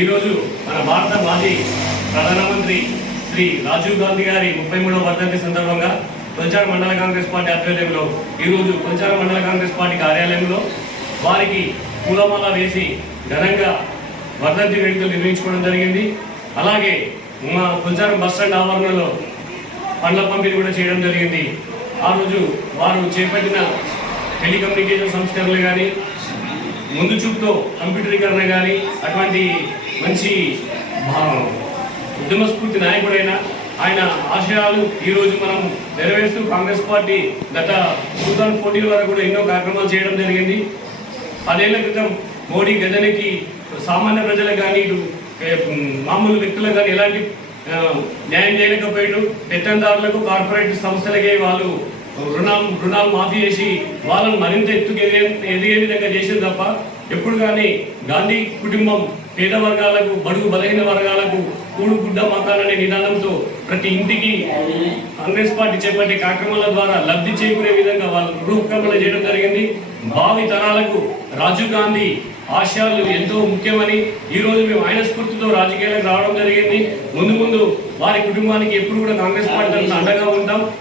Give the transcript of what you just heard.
ఈరోజు మన భారత మాజీ ప్రధానమంత్రి శ్రీ రాజీవ్ గాంధీ గారి 33వ వర్ధంతి సందర్భంగా కొల్చార మండల కాంగ్రెస్ పార్టీ ఆధ్వర్యంలో ఈరోజు కొల్చార మండల కాంగ్రెస్ పార్టీ కార్యాలయంలో వారికి పూలమాల వేసి ఘనంగా వర్ధంతి వేడుకలు నిర్వహించుకోవడం జరిగింది. అలాగే మా కొల్చారం బస్టాండ్ ఆవరణలో పండ్ల పంపిణీ కూడా చేయడం జరిగింది. ఆ రోజు వారు చేపట్టిన టెలికమ్యూనికేషన్ సంస్కరణలు కానీ, ముందు చూపుతో కంప్యూటరీకరణ కానీ, అటువంటి మంచి ఉద్యమ స్ఫూర్తి నాయకుడైన ఆయన ఆశయాలు ఈరోజు మనం నెరవేరుస్తూ కాంగ్రెస్ పార్టీ గత 2014 వరకు కూడా ఎన్నో కార్యక్రమాలు చేయడం జరిగింది. 10 ఏళ్ల క్రితం మోడీ గదనికి సామాన్య ప్రజలకు కానీ, ఇటు మామూలు వ్యక్తులకు కానీ ఎలాంటి న్యాయం చేయలేకపోయాడు. పెత్తందారులకు, కార్పొరేట్ సంస్థలకే వాళ్ళు రుణాలు మాఫీ చేసి వాళ్ళను మరింత ఎదిగే విధంగా చేసింది తప్ప ఎప్పుడు కానీ గాంధీ కుటుంబం పేద వర్గాలకు, బడుగు బలహీన వర్గాలకు కూడు గుడ్డ మకాలనే నినాదంతో ప్రతి ఇంటికి కాంగ్రెస్ పార్టీ చేపట్టే కార్యక్రమాల ద్వారా లబ్ధి చేకూరే విధంగా వాళ్ళు రూపకల్పన చేయడం జరిగింది. భావి తరాలకు రాజీవ్ గాంధీ ఆశయాలు ఎంతో ముఖ్యమని ఈరోజు మేము ఆయన స్ఫూర్తితో రాజకీయాలకు రావడం జరిగింది. ముందు వారి కుటుంబానికి ఎప్పుడు కూడా కాంగ్రెస్ పార్టీ తరఫున అండగా ఉంటాం.